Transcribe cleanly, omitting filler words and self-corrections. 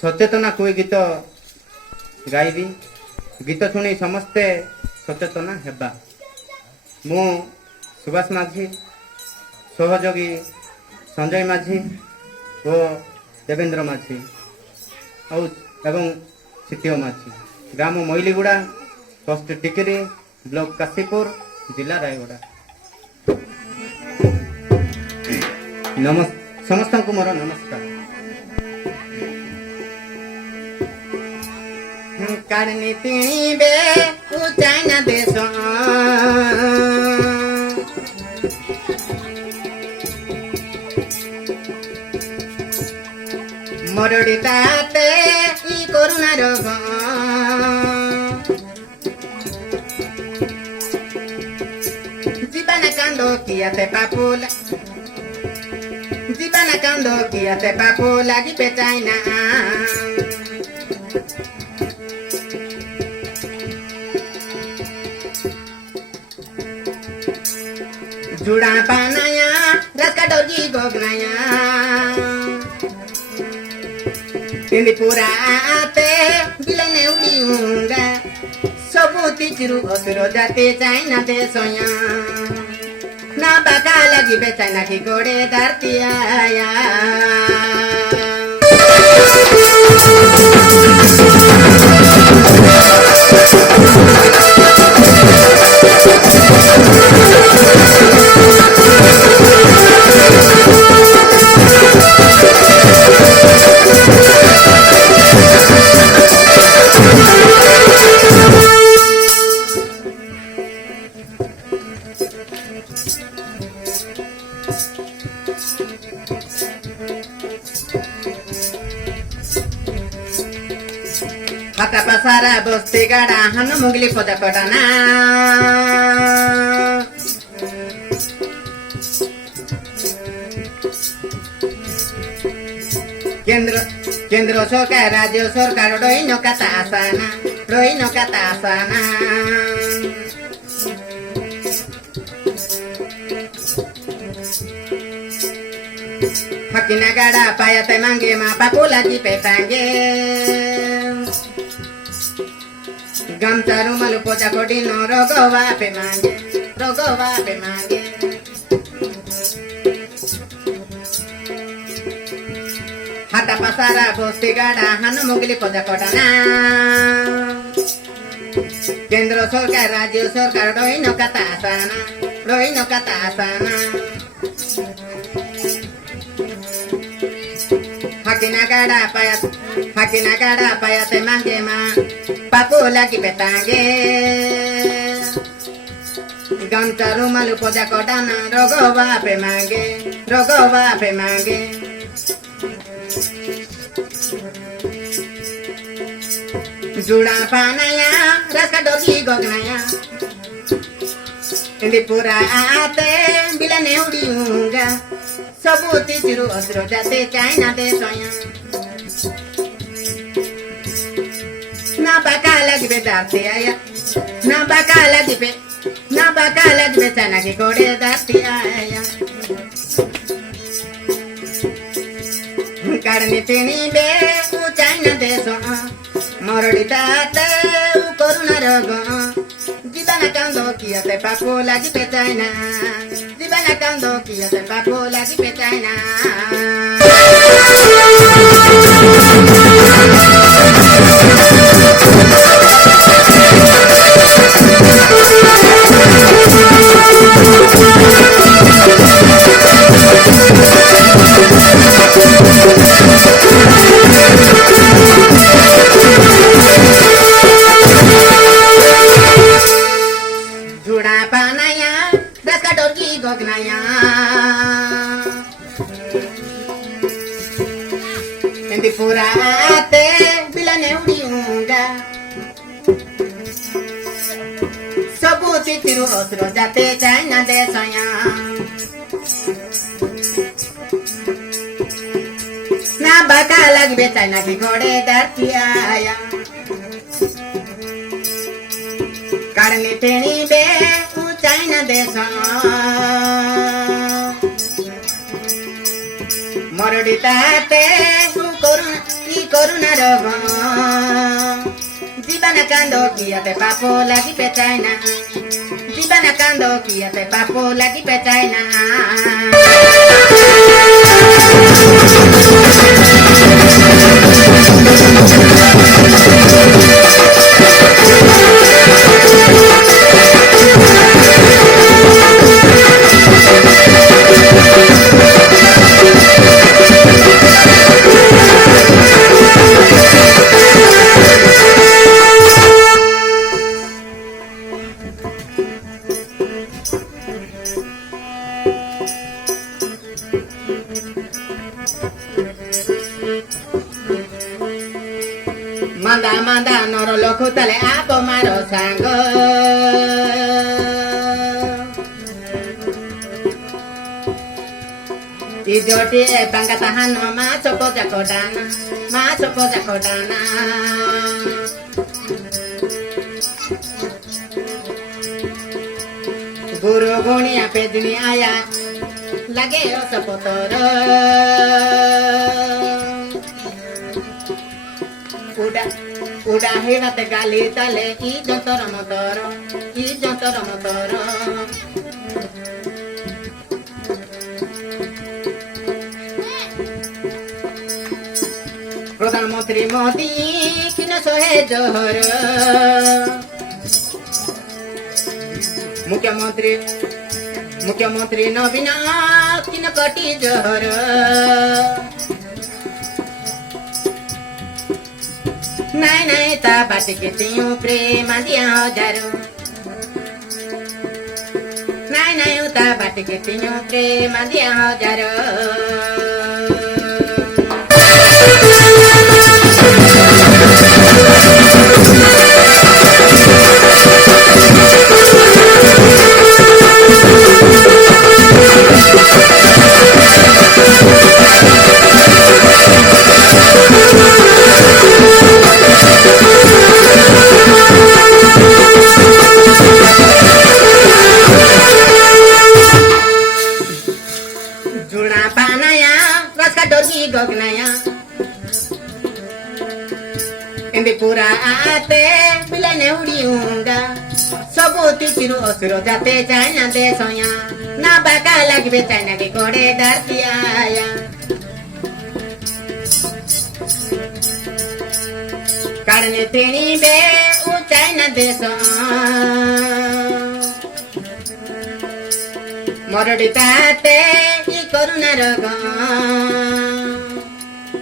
सचेतना कोई गीत गाइबी गीत शुणी समस्ते सचेतना हेबा। मु सुभाष माझी सहयोगी संजय माझी और देवेंद्र माझी एवं सीटीओ माझी ग्राम मोइलीगुड़ा पोस्ट टिकरी ब्लॉक काशीपुर जिला रायगड़ा। समस्त को मोर नमस्कार। काढ़नी तीनी बे चाइना देश मरड़ी ताते ई कोरोना रोग जीवन कांदो किया ते पापुला जीवन कांदो किया ते पापुला की पे चाइना जुड़ा पानाया रसका डोगी गोगनाया तिंदी पूरा आते बिलने उड़ीऊंगा सबू तिचरू असुरो जाते चाइना दे सोया ना बाका लगी बेचाना की गोड़े धरती आया। Mata pasara bosti gada hanu mugli poda podana Kendro sorkar radio sorkar doi no kata asana Hakina gada paya te mangge ma pakula di petange Gamta rumalu poja kodino rogova pe mange Hata pasara bosti gada hanu mugli poja kodana Kendro sorkar radio sorkar doi no kata asana Hakina gada paya te mangge ma Papula ki petange Gamta rumalu poja kodana rogova pe mange Juda panaya raska dogi gognaya Indi pura ate bilane udiunga Sabuti ciru osro jate China de soya Na baka lagi pe dati aya Na baka lagi pe China ki kode dati aya Karni tini be u China de soya Mordi tate u corona rogo Jibana kando kia te papo lagi pe China Jibana kando kia te papo lagi pe China Juda panaya raska dogi gognaya Endi pura ate bilane udiunga Sabuti tiru osro jate China de soya Na baka lagi be China ki gode dharti aya Karni teni be u China de soya Mor ମରୁଡ଼ି ତାତେ କରୁଣା ରୋଗ ଜୀବନ କାନ୍ଦ କିଆତେ ପାପ ଲାଗି ପେଚାଇନା ଜୀବନ କାନ୍ଦ କିଆତେ ପାପ ଲାଗି ପେଚାଇନା Manda manda noro loku tale apo maro sango Ijoti e bangga tahan ma chopo jakodana Guru guni ape dini ayat lage o sapotoro Udah hebat gali tale i jontoro motoro Pradhanmantri Modi kina sohe johor Mukhyamantri Nabina kina kati johor Nai ta bate ke tiyo prema dia hajaro Nai ta bate ke tiyo prema dia hajaro Juna panaya raska dorgi gognaya Endi pura ate bilane udiunga Sobuti chiru osuro jate chayna de soya Na baka lagi betayna ke kode dartiaya Karne teni be uchayna de soya Morodi tate i koruna roga